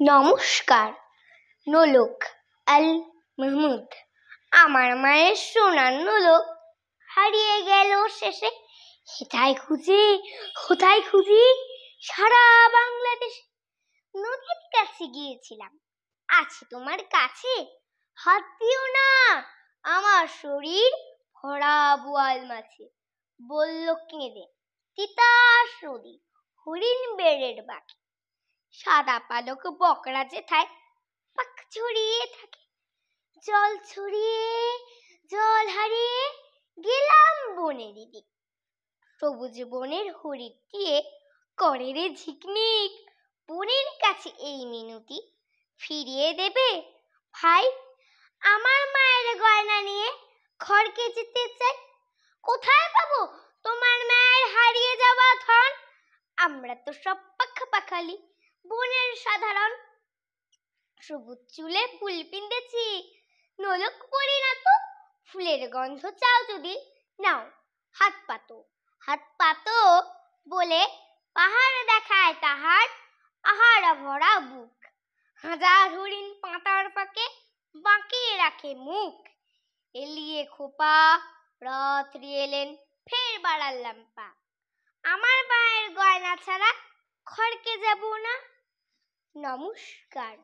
নমস্কার। নোলক আল মাহমুদ। আমার মায়ের সোনার নোলক হারিয়ে গেল শেষে। কোথায় খুঁজি সারা বাংলাদেশ। নদীর কাছে গিয়েছিলাম, আছে তোমার কাছে? হাত দিও না, আমার শরীর ভরা বোয়াল মাছে। বলল কেঁদে তিতাস নদী, হরিণ বেড়ের বাকি। সাদা পালক বকরা যেথায় পাখ ছড়িয়ে থাকে। জল হারিয়ে গেলাম বনের দিক। সবুজ বনের হরিণ দিয়ে করে রে ঝিকমিক। বনের কাছে এই মিনতি, ফিরিয়ে দেবে ভাই? আমার মায়ের গয়না নিয়ে খড়কে যেতে চাই। কোথায় পাবো তোমার মায়ের হারিয়ে যাওয়া ধন? আমরা তো সব পাখালি বনের সাধারণ। সবুজ চুলে ফুল পিন্দেছি, নোলক পরি না তো। ফুলের গন্ধ চাও যদি নাও, হাত পাতো বলে পাহাড় দেখায় তাহার আহারা ভরা বুক। হাজার হরিণ পাতার ফাঁকে বাঁকিয়ে রাখে মুখ। এলিয়ে খোপা রাত্রি এলেন, ফের বাড়ালাম পা। আমার মায়ের গয়না ছাড়া খড়কে যাব না। নমস্কার।